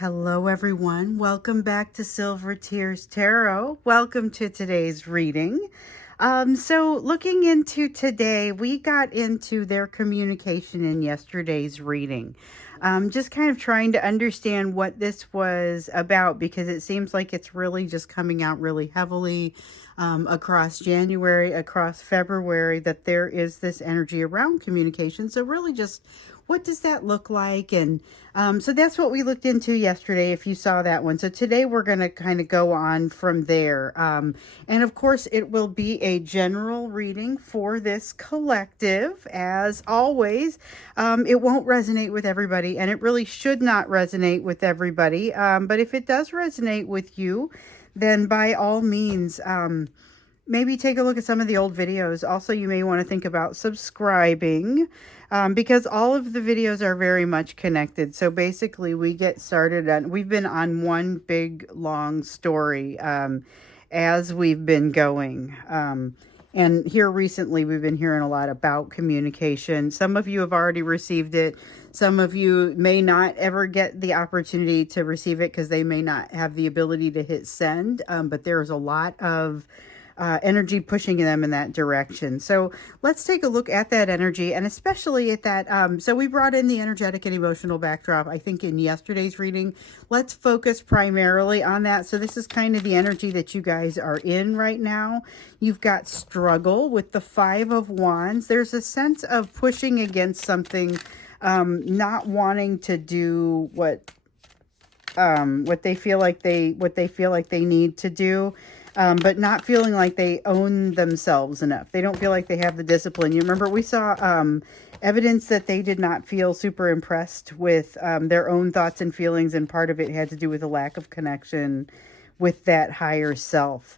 Hello, everyone. Welcome back to Silver Tears Tarot. Welcome to today's reading. So looking into today, we got into their communication in yesterday's reading. Just kind of trying to understand what this was about, because it seems like it's really just coming out really heavily across January, across February, that there is this energy around communication. So really just what does that look like? And so that's what we looked into yesterday, if you saw that one. So today we're going to kind of go on from there. And of course, it will be a general reading for this collective. As always, it won't resonate with everybody, and it really should not resonate with everybody. But if it does resonate with you, then by all means, maybe take a look at some of the old videos. Also, you may want to think about subscribing because all of the videos are very much connected. So basically, we get started on, we've been on one big long story as we've been going. And here recently, we've been hearing a lot about communication. Some of you have already received it. Some of you may not ever get the opportunity to receive it because they may not have the ability to hit send. But there's a lot of energy pushing them in that direction. So let's take a look at that energy, and especially at that. So we brought in the energetic and emotional backdrop, I think, in yesterday's reading. Let's focus primarily on that. So this is kind of the energy that you guys are in right now. You've got struggle with the Five of Wands. There's a sense of pushing against something, not wanting to do what they feel like they need to do. But not feeling like they own themselves enough. They don't feel like they have the discipline. You remember we saw evidence that they did not feel super impressed with their own thoughts and feelings, and part of it had to do with a lack of connection with that higher self.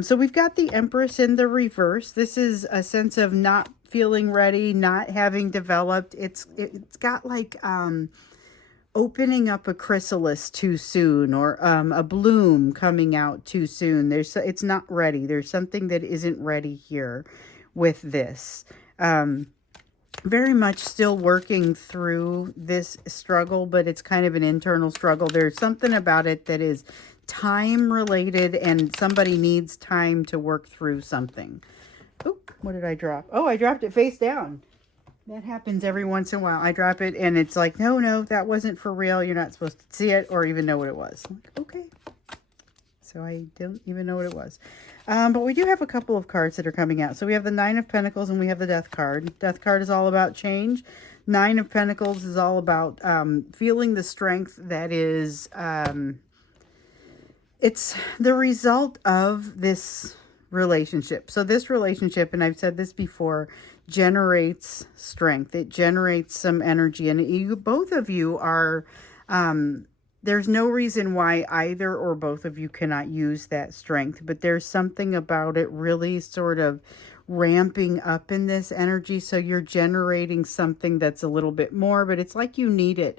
So we've got the Empress in the reverse. This is a sense of not feeling ready, not having developed. It's got like opening up a chrysalis too soon, or a bloom coming out too soon. It's not ready. There's something that isn't ready here with this. Very much still working through this struggle, but it's kind of an internal struggle. There's something about it that is time related, and somebody needs time to work through something. Oh, what did I drop? Oh, I dropped it face down. That happens every once in a while. I drop it and it's like, no, that wasn't for real. You're not supposed to see it or even know what it was. I'm like, okay. So I don't even know what it was. But we do have a couple of cards that are coming out. So we have the Nine of Pentacles and we have the Death card. Death card is all about change. Nine of Pentacles is all about feeling the strength that is, it's the result of this relationship. So this relationship, and I've said this before, generates strength. It generates some energy, and both of you are, there's no reason why either or both of you cannot use that strength, but there's something about it really sort of ramping up in this energy. So you're generating something that's a little bit more, but it's like you need it.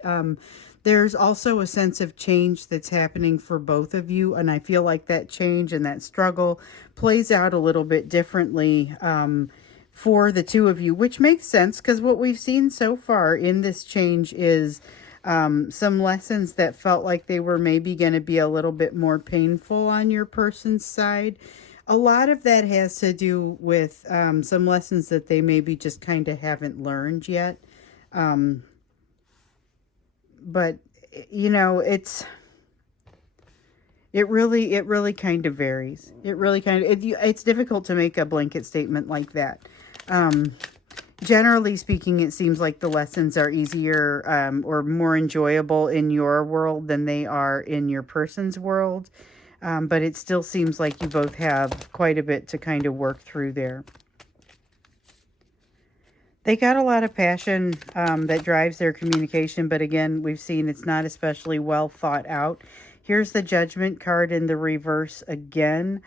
There's also a sense of change that's happening for both of you, and I feel like that change and that struggle plays out a little bit differently for the two of you, which makes sense because what we've seen so far in this change is some lessons that felt like they were maybe going to be a little bit more painful on your person's side. A lot of that has to do with some lessons that they maybe just kind of haven't learned yet. But you know, it really kind of varies. It's difficult to make a blanket statement like that. Generally speaking, it seems like the lessons are easier or more enjoyable in your world than they are in your person's world. But it still seems like you both have quite a bit to kind of work through there. They got a lot of passion that drives their communication, but again, we've seen it's not especially well thought out. Here's the Judgment card in the reverse again.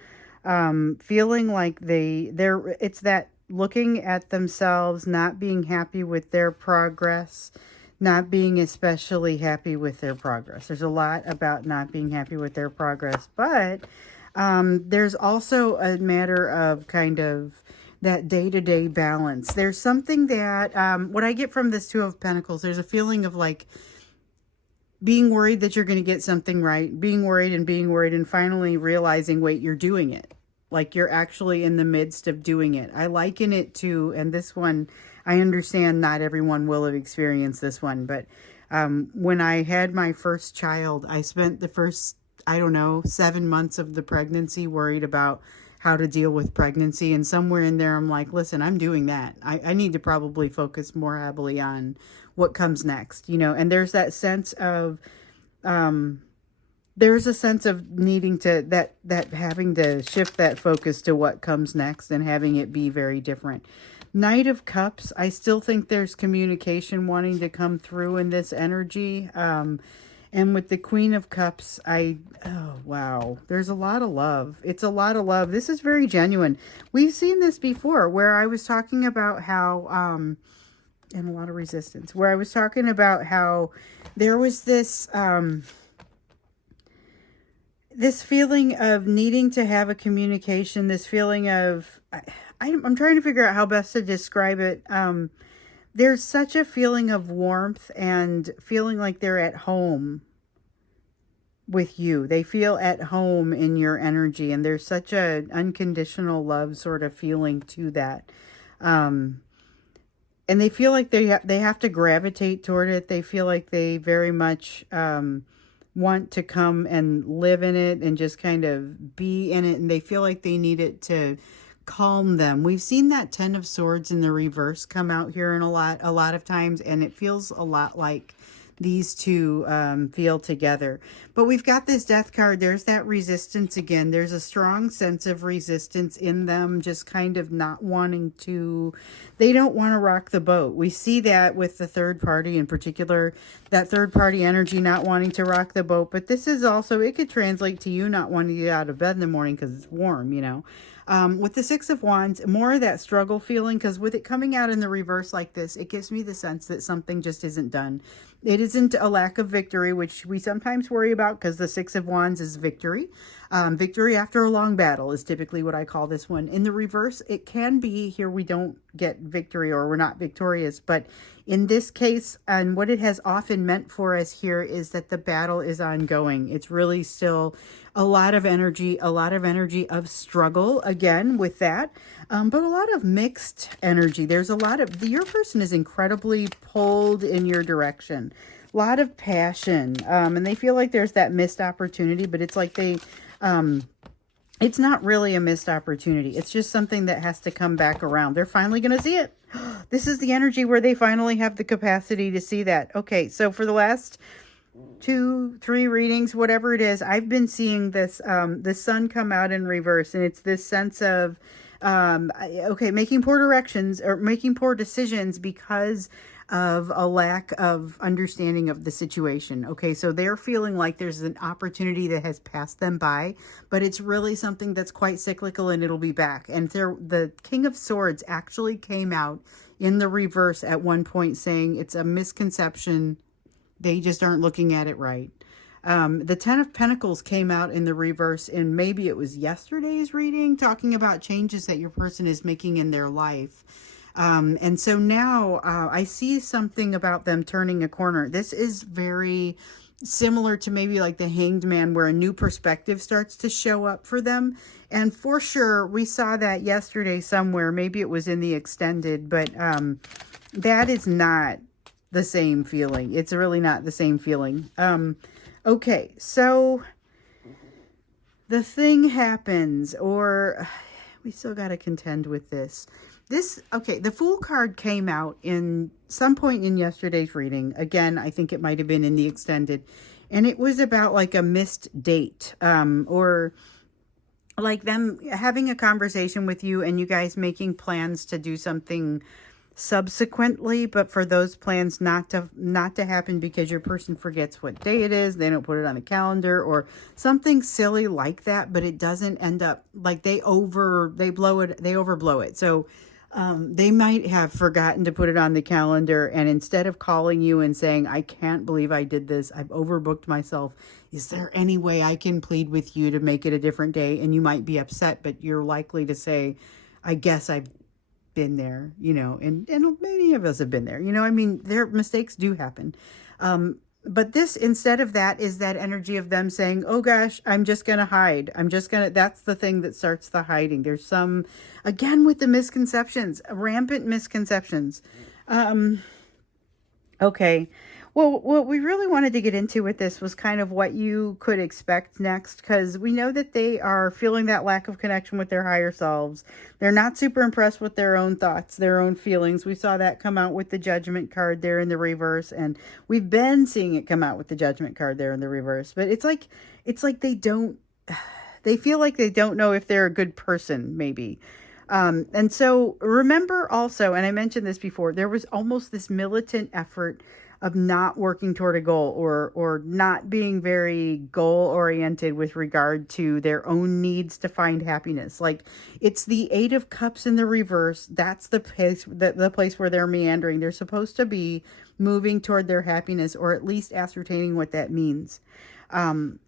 Feeling like it's that looking at themselves, not being happy with their progress, not being especially happy with their progress. There's a lot about not being happy with their progress, but there's also a matter of kind of that day-to-day balance. There's something that, what I get from this Two of Pentacles, there's a feeling of like being worried that you're going to get something right, being worried and finally realizing, wait, you're doing it. Like you're actually in the midst of doing it. I liken it to, and this one, I understand not everyone will have experienced this one, but when I had my first child, I spent the first, I don't know, 7 months of the pregnancy worried about how to deal with pregnancy. And somewhere in there, I'm like, listen, I'm doing that. I need to probably focus more heavily on what comes next, you know. And there's that sense of, there's a sense of needing to, that having to shift that focus to what comes next and having it be very different. Knight of Cups, I still think there's communication wanting to come through in this energy. And with the Queen of Cups, oh, wow, there's a lot of love. It's a lot of love. This is very genuine. We've seen this before where I was talking about how, and a lot of resistance, where I was talking about how there was this, this feeling of needing to have a communication, this feeling of, I'm trying to figure out how best to describe it. There's such a feeling of warmth and feeling like they're at home with you. They feel at home in your energy, and there's such a unconditional love sort of feeling to that. And they feel like they have to gravitate toward it. They feel like they very much want to come and live in it and just kind of be in it, and they feel like they need it to calm them. We've seen that Ten of Swords in the reverse come out here in a lot of times, and it feels a lot like these two feel together. But we've got this Death card. There's that resistance again. There's a strong sense of resistance in them, just kind of not wanting to, they don't want to rock the boat. We see that with the third party in particular, that third party energy not wanting to rock the boat. But this is also, it could translate to you not wanting to get out of bed in the morning because it's warm, you know. With the Six of Wands, more of that struggle feeling, because with it coming out in the reverse like this, it gives me the sense that something just isn't done. It isn't a lack of victory, which we sometimes worry about because the Six of Wands is victory. Victory after a long battle is typically what I call this one. In the reverse, it can be here we don't get victory or we're not victorious. But in this case, and what it has often meant for us here is that the battle is ongoing. It's really still a lot of energy of struggle again with that. But a lot of mixed energy. There's a lot of, your person is incredibly pulled in your direction. A lot of passion. And they feel like there's that missed opportunity, but it's like they, it's not really a missed opportunity. It's just something that has to come back around. They're finally going to see it. This is the energy where they finally have the capacity to see that. Okay, so for the last 2-3 readings, whatever it is, I've been seeing this, the sun come out in reverse, and it's this sense of, okay, making poor directions or making poor decisions because of a lack of understanding of the situation. Okay, so they're feeling like there's an opportunity that has passed them by, but it's really something that's quite cyclical and it'll be back. And the King of Swords actually came out in the reverse at one point saying it's a misconception. They just aren't looking at it right. The Ten of Pentacles came out in the reverse, and maybe it was yesterday's reading, talking about changes that your person is making in their life. And so now I see something about them turning a corner. This is very similar to maybe like the Hanged Man, where a new perspective starts to show up for them. And for sure, we saw that yesterday somewhere. Maybe it was in the extended, but that is not the same feeling. It's really not the same feeling. Okay, so the thing happens, or we still got to contend with this. Okay, the Fool card came out in some point in yesterday's reading. Again, I think it might have been in the extended. And it was about like a missed date, or like them having a conversation with you and you guys making plans to do something subsequently, but for those plans not to happen because your person forgets what day it is, they don't put it on the calendar or something silly like that, but it doesn't end up like they overblow it. So they might have forgotten to put it on the calendar, and instead of calling you and saying, I can't believe I did this, I've overbooked myself, is there any way I can plead with you to make it a different day? And you might be upset, but you're likely to say, I guess I've been there, you know, and many of us have been there, you know, I mean, their mistakes do happen. But this, instead of that, is that energy of them saying, oh gosh, I'm just going to hide. That's the thing that starts the hiding. There's some, again, with the misconceptions, rampant misconceptions. Okay. Well, what we really wanted to get into with this was kind of what you could expect next, because we know that they are feeling that lack of connection with their higher selves. They're not super impressed with their own thoughts, their own feelings. We saw that come out with the Judgment card there in the reverse, and we've been seeing it come out with the Judgment card there in the reverse. But it's like they don't, they feel like they don't know if they're a good person, maybe. And so remember also, and I mentioned this before, there was almost this militant effort of not working toward a goal, or not being very goal oriented with regard to their own needs to find happiness. Like, it's the Eight of Cups in the reverse. That's the place, the place where they're meandering. They're supposed to be moving toward their happiness, or at least ascertaining what that means,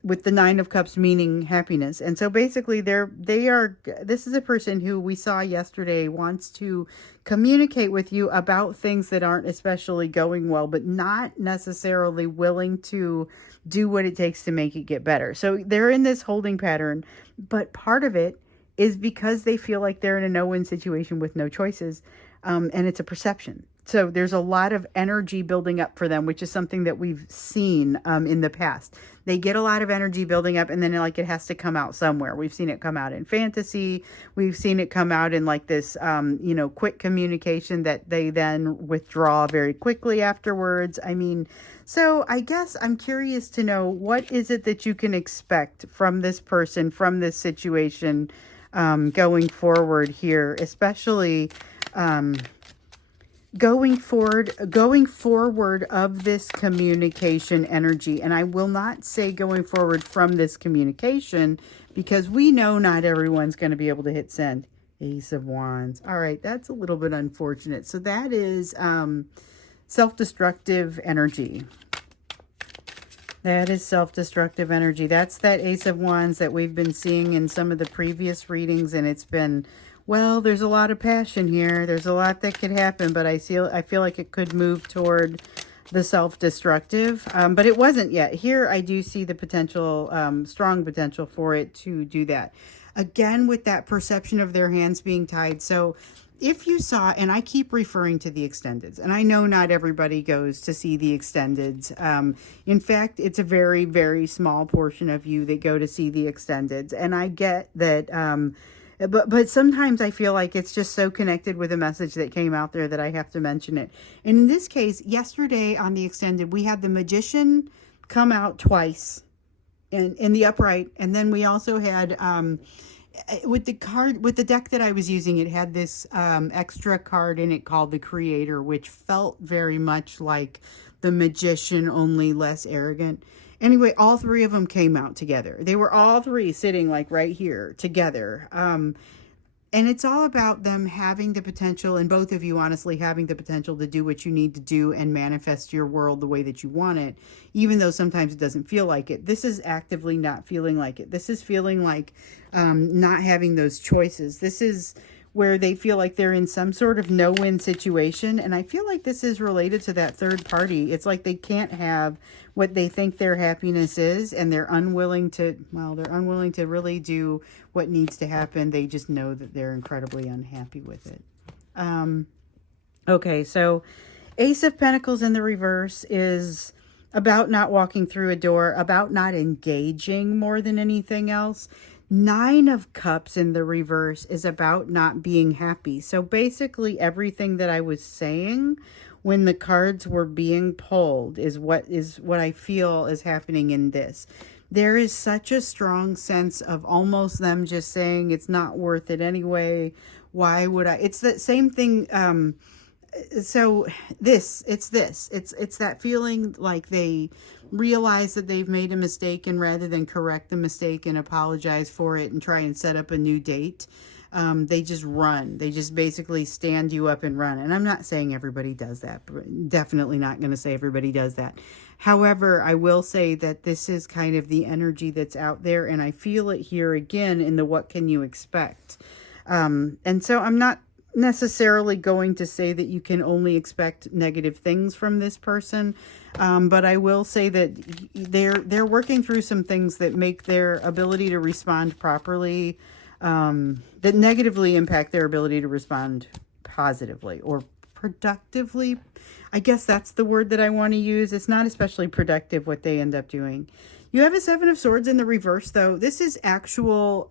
with the Nine of Cups meaning happiness. And so basically this is a person who we saw yesterday wants to communicate with you about things that aren't especially going well, but not necessarily willing to do what it takes to make it get better. So they're in this holding pattern, but part of it is because they feel like they're in a no-win situation with no choices. And it's a perception. So there's a lot of energy building up for them, which is something that we've seen in the past. They get a lot of energy building up, and then like it has to come out somewhere. We've seen it come out in fantasy. We've seen it come out in like this, quick communication that they then withdraw very quickly afterwards. I mean, so I guess I'm curious to know, what is it that you can expect from this person, from this situation, going forward here, especially going forward of this communication energy. And I will not say going forward from this communication, because we know not everyone's going to be able to hit send. Ace of Wands. All right, that's a little bit unfortunate. So that is self-destructive energy. That is self-destructive energy. That's that Ace of Wands that we've been seeing in some of the previous readings, and it's been, well, there's a lot of passion here. There's a lot that could happen, but I feel like it could move toward the self-destructive, but it wasn't yet. Here I do see the potential, strong potential for it to do that. Again, with that perception of their hands being tied. So if you saw, and I keep referring to the extendeds, and I know not everybody goes to see the extendeds. In fact, it's a very, very small portion of you that go to see the extendeds. And I get that, but sometimes I feel like it's just so connected with a message that came out there that I have to mention it. And in this case, yesterday on the extended, we had the Magician come out twice in the upright. And then we also had, with the deck that I was using, it had this extra card in it called the Creator, which felt very much like the Magician, only less arrogant. Anyway, all three of them came out together. They were all three sitting like right here together. And it's all about them having the potential, and both of you honestly having the potential to do what you need to do and manifest your world the way that you want it, even though sometimes it doesn't feel like it. This is actively not feeling like it. This is feeling like not having those choices. This is where they feel like they're in some sort of no-win situation. And I feel like this is related to that third party. It's like they can't have what they think their happiness is, and they're unwilling to really do what needs to happen. They just know that they're incredibly unhappy with it. Okay, so Ace of Pentacles in the reverse is about not walking through a door, about not engaging more than anything else. Nine of Cups in the reverse is about not being happy. So basically everything that I was saying when the cards were being pulled is what I feel is happening in this. There is such a strong sense of almost them just saying it's not worth it anyway. Why would I? It's that same thing. It's that feeling like they realize that they've made a mistake, and rather than correct the mistake and apologize for it and try and set up a new date, they just run. They just basically stand you up and run. And I'm not saying everybody does that. Definitely not going to say everybody does that. However, I will say that this is kind of the energy that's out there, and I feel it here again in the what can you expect. And so I'm not necessarily going to say that you can only expect negative things from this person, but I will say that they're working through some things that make their ability to respond properly, that negatively impact their ability to respond positively or productively. I guess that's the word that I want to use. It's not especially productive what they end up doing. You have a Seven of Swords in the reverse, though. This is actual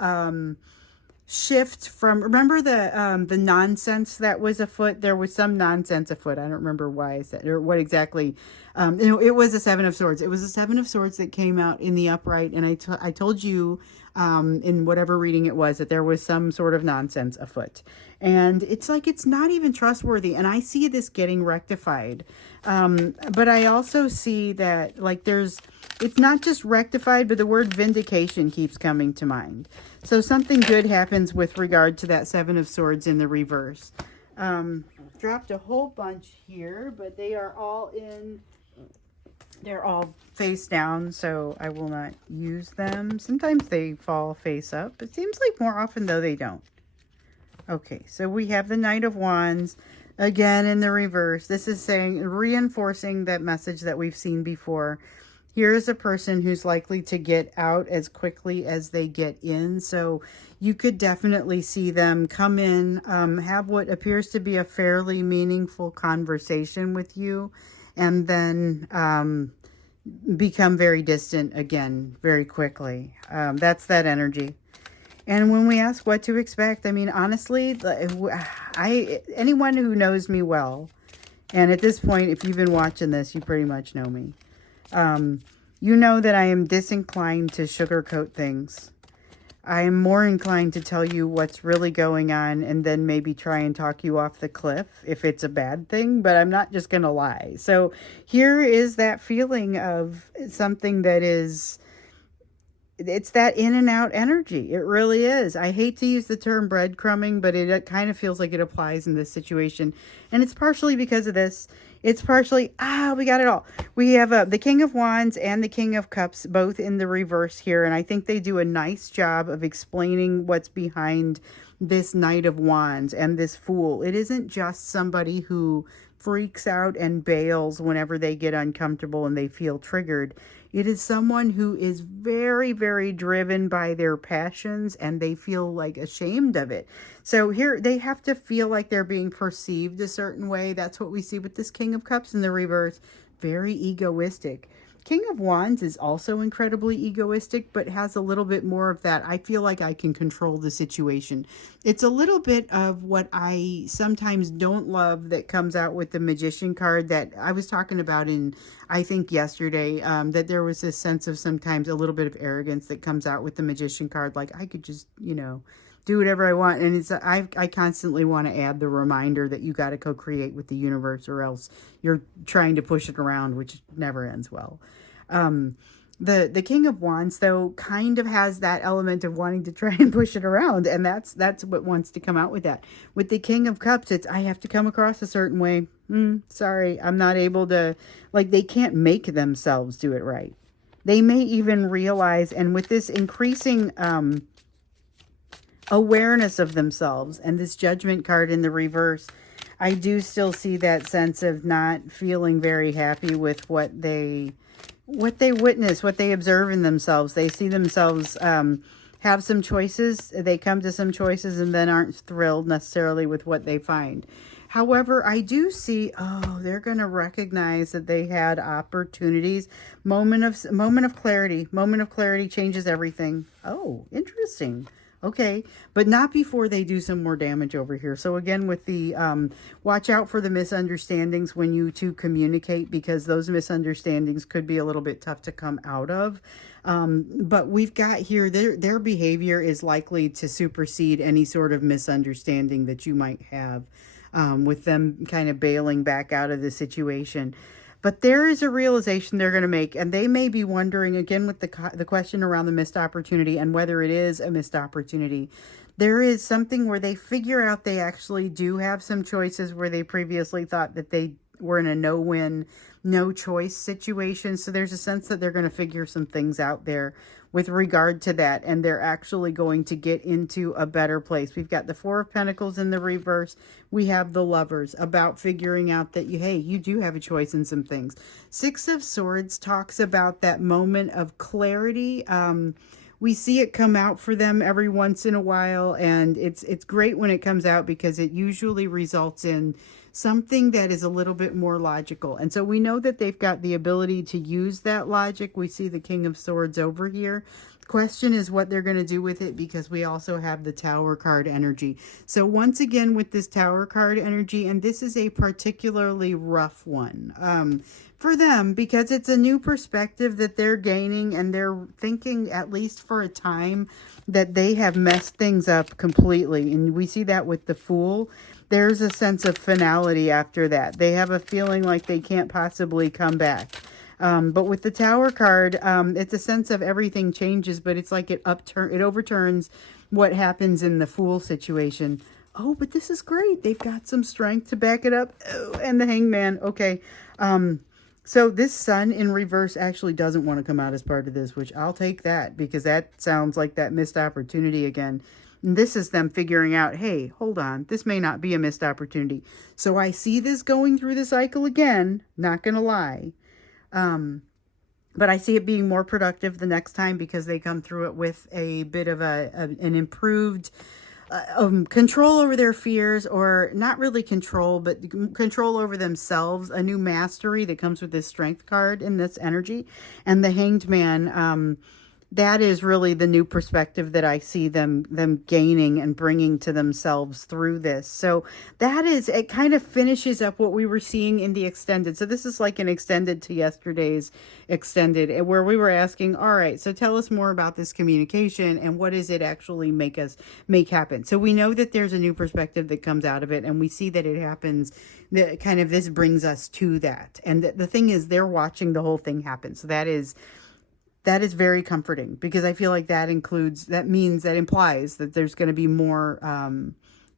shift from, remember the nonsense that was afoot? There was some nonsense afoot. I don't remember why I said, or what exactly. It was a Seven of Swords. It was a Seven of Swords that came out in the upright, and I told you in whatever reading it was that there was some sort of nonsense afoot. And it's like, it's not even trustworthy. And I see this getting rectified. But I also see that, like, it's not just rectified, but the word vindication keeps coming to mind. So something good happens with regard to that Seven of Swords in the reverse. Dropped a whole bunch here, but they are all they're all face down, so I will not use them. Sometimes they fall face up. It seems like more often, though, they don't. Okay, so we have the Knight of Wands again in the reverse. This is reinforcing that message that we've seen before. Here is a person who's likely to get out as quickly as they get in. So you could definitely see them come in, have what appears to be a fairly meaningful conversation with you, and then become very distant again very quickly. That's that energy. And when we ask what to expect, I mean, honestly, anyone who knows me well, and at this point, if you've been watching this, you pretty much know me. You know that I am disinclined to sugarcoat things. I am more inclined to tell you what's really going on and then maybe try and talk you off the cliff if it's a bad thing, but I'm not just going to lie. So here is that feeling of something that is, it's that in and out energy. It really is. I hate to use the term breadcrumbing, but it kind of feels like it applies in this situation. And it's partially because of this. It's partially, we got it all. We have the King of Wands and the King of Cups both in the reverse here. And I think they do a nice job of explaining what's behind this Knight of Wands and this Fool. It isn't just somebody who freaks out and bails whenever they get uncomfortable and they feel triggered. It is someone who is very, very driven by their passions and they feel like ashamed of it. So here they have to feel like they're being perceived a certain way. That's what we see with this King of Cups in the reverse. Very egoistic. King of Wands is also incredibly egoistic, but has a little bit more of that. I feel like I can control the situation. It's a little bit of what I sometimes don't love that comes out with the Magician card that I was talking about in, I think, yesterday, that there was this sense of sometimes a little bit of arrogance that comes out with the Magician card. Like, I could just, do whatever I want. And it's I constantly want to add the reminder that you got to co-create with the universe or else you're trying to push it around, which never ends well. The King of Wands, though, kind of has that element of wanting to try and push it around. And that's what wants to come out with that. With the King of Cups, it's, I have to come across a certain way. Sorry, I'm not able to, like, they can't make themselves do it right. They may even realize, and with this increasing, awareness of themselves and this Judgment card in the reverse, I do still see that sense of not feeling very happy with what they witness, what they observe in themselves. They see themselves have some choices. They come to some choices and then aren't thrilled necessarily with what they find. However, I do see, they're going to recognize that they had opportunities. Moment of clarity. Moment of clarity changes everything. Oh, interesting. Okay, but not before they do some more damage over here. So again, with the watch out for the misunderstandings when you two communicate, because those misunderstandings could be a little bit tough to come out of. But we've got here, their behavior is likely to supersede any sort of misunderstanding that you might have with them kind of bailing back out of the situation. But there is a realization they're going to make, and they may be wondering, again, with the question around the missed opportunity and whether it is a missed opportunity. There is something where they figure out they actually do have some choices where they previously thought that they were in a no-win. no choice situation. So there's a sense that they're going to figure some things out there with regard to that, and they're actually going to get into a better place. We've got the Four of Pentacles in the reverse. We have the Lovers, about figuring out that you do have a choice in some things. Six of Swords talks about that moment of clarity. We see it come out for them every once in a while, and it's great when it comes out because it usually results in something that is a little bit more logical. And so we know that they've got the ability to use that logic. We see the King of Swords over here. Question is what they're going to do with it, because we also have the Tower card energy. So once again with this Tower card energy, and this is a particularly rough one for them, because it's a new perspective that they're gaining, and they're thinking, at least for a time, that they have messed things up completely. And we see that with the Fool. There's a sense of finality after that. They have a feeling like they can't possibly come back. But with the Tower card, it's a sense of everything changes, but it's like it overturns what happens in the Fool situation. Oh, but this is great. They've got some strength to back it up. Oh, and the Hangman. Okay. So this Sun in reverse actually doesn't want to come out as part of this, which I'll take that, because that sounds like that missed opportunity again. And this is them figuring out, hey, hold on, this may not be a missed opportunity. So I see this going through the cycle again, not going to lie. But I see it being more productive the next time, because they come through it with a bit of an improved control over their fears, or not really control, but control over themselves, a new mastery that comes with this Strength card in this energy. And the Hanged Man, that is really the new perspective that I see them gaining and bringing to themselves through this. So that is, it kind of finishes up what we were seeing in the extended. So this is like an extended to yesterday's extended, where we were asking, all right, so tell us more about this communication and what does it actually make happen. So we know that there's a new perspective that comes out of it, and we see that it happens. That kind of, this brings us to that. And the thing is, they're watching the whole thing happen. So that is very comforting, because I feel like that implies that there's going to be more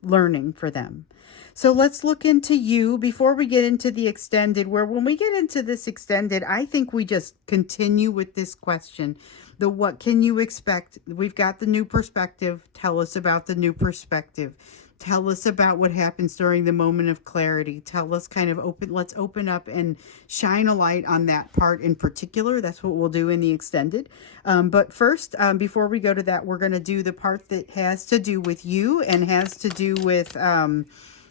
learning for them. So let's look into you before we get into the extended, where when we get into this extended, I think we just continue with this question. What can you expect? We've got the new perspective. Tell us about the new perspective. Tell us about what happens during the moment of clarity. Tell us let's open up and shine a light on that part in particular. That's what we'll do in the extended. But first, before we go to that, we're going to do the part that has to do with you, and has to do with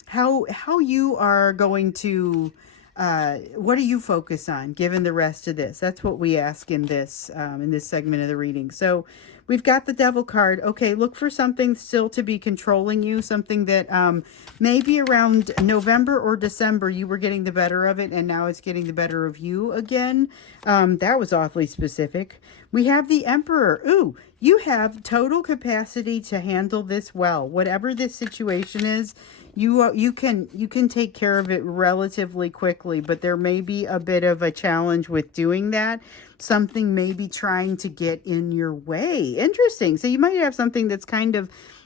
how you are going to, what do you focus on given the rest of this? That's what we ask in this segment of the reading. So we've got the Devil card. Okay, look for something still to be controlling you, something that maybe around November or December you were getting the better of it, and now it's getting the better of you again. That was awfully specific. We have the Emperor. Ooh, you have total capacity to handle this well. Whatever this situation is, you can take care of it relatively quickly, but there may be a bit of a challenge with doing that. Something may be trying to get in your way. Interesting. So you might have something that's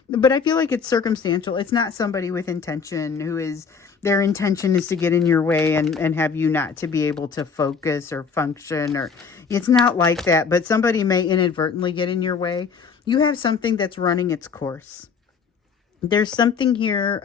but I feel like it's circumstantial. It's not somebody with intention their intention is to get in your way and have you not to be able to focus or function, or it's not like that, but somebody may inadvertently get in your way. You have something that's running its course. There's something here,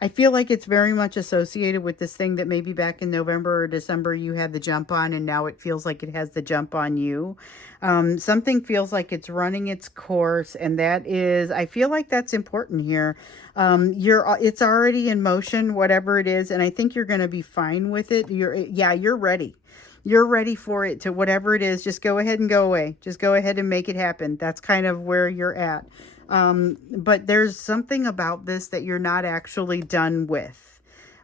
I feel like it's very much associated with this thing that maybe back in November or December you had the jump on, and now it feels like it has the jump on you. Something feels like it's running its course, and I feel like that's important here. It's already in motion, whatever it is, and I think you're going to be fine with it. You're ready. You're ready for it to, whatever it is, just go ahead and go away. Just go ahead and make it happen. That's kind of where you're at. But there's something about this that you're not actually done with.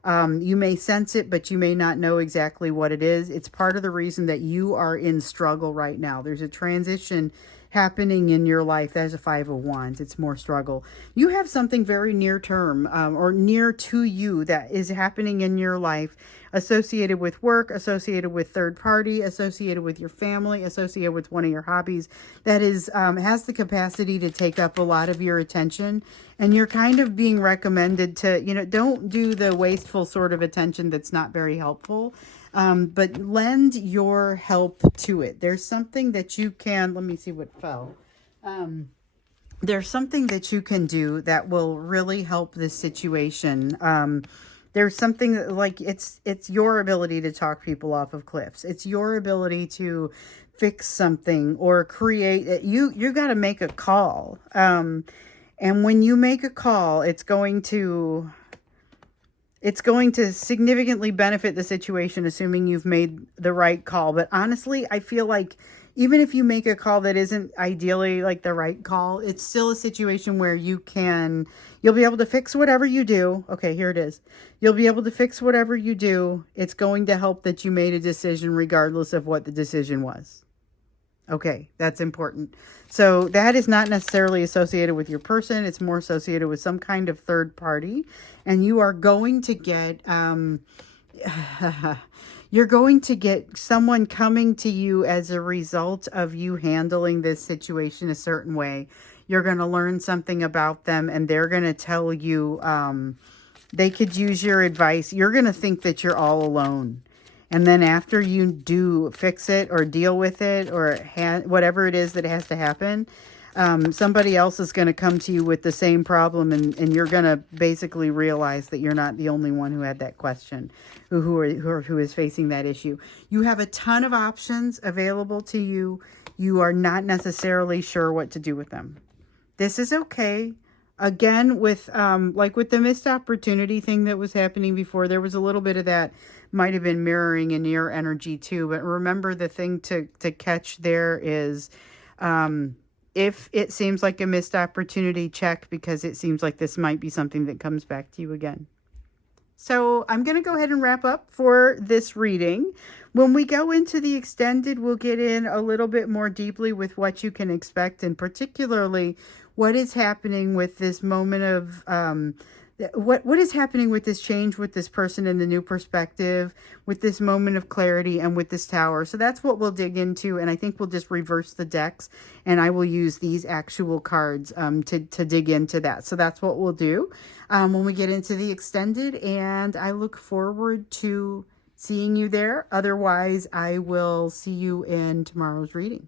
You may sense it, but you may not know exactly what it is. It's part of the reason that you are in struggle right now. There's a transition happening in your life. There's a Five of Wands. It's more struggle. You have something very near term, or near to you, that is happening in your life, associated with work, associated with third party, associated with your family, associated with one of your hobbies, that is has the capacity to take up a lot of your attention. And you're kind of being recommended to, don't do the wasteful sort of attention that's not very helpful. but lend your help to it. There's something that you can, let me see what fell. There's something that you can do that will really help this situation. There's something that, like, it's your ability to talk people off of cliffs. It's your ability to fix something or create. You got to make a call. And when you make a call, it's going to significantly benefit the situation, assuming you've made the right call. But honestly, I feel like even if you make a call that isn't ideally like the right call, it's still a situation where you'll be able to fix whatever you do. Okay, here it is. You'll be able to fix whatever you do. It's going to help that you made a decision regardless of what the decision was. Okay, that's important. So that is not necessarily associated with your person. It's more associated with some kind of third party. And you are going to get, you're going to get someone coming to you as a result of you handling this situation a certain way. You're going to learn something about them, and they're going to tell you, they could use your advice. You're going to think that you're all alone. And then after you do fix it or deal with it or whatever it is that has to happen, somebody else is going to come to you with the same problem, and you're going to basically realize that you're not the only one who had that question, who is facing that issue. You have a ton of options available to you. You are not necessarily sure what to do with them. This is okay. Again, with like with the missed opportunity thing that was happening before, there was a little bit of that might have been mirroring in your energy too. But remember, the thing to catch there is, if it seems like a missed opportunity, check, because it seems like this might be something that comes back to you again. So I'm going to go ahead and wrap up for this reading. When we go into the extended, we'll get in a little bit more deeply with what you can expect, and particularly what is happening with this moment of what is happening with this change with this person and the new perspective, with this moment of clarity, and with this tower. So that's what we'll dig into, and I think we'll just reverse the decks, and I will use these actual cards to dig into that. So that's what we'll do when we get into the extended, and I look forward to seeing you there. Otherwise, I will see you in tomorrow's reading.